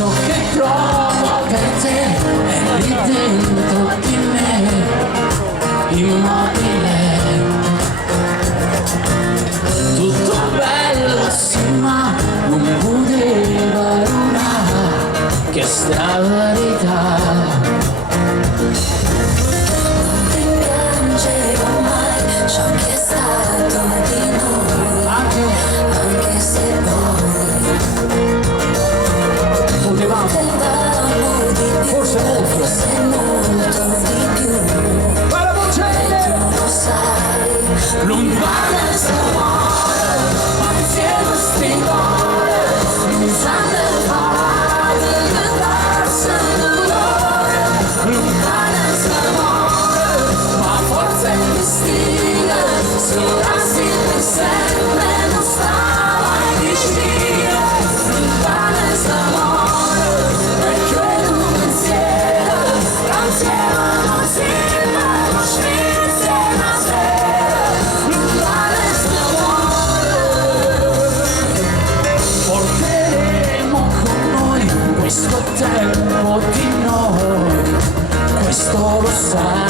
ciò che provo per te è lì dentro di me, immobile. Tutto bello sì, ma non poteva l'una che straverità. Non ti piangerò mai ciò che è stato di noi, anche se poi Potevamo di più, forse molto di più. ma la voce Lo sai, lontana ma insieme stringore, usando il mare del verso dolore. Lontana s'amore, ma forse il destino, scorrassi per sempre, non stava vicino. Lontana s'amore, perché un pensiero, canzone non si ma scritto una sera. Lontana s'amore, porteremo con noi questo tempo di noi, questo lo sai.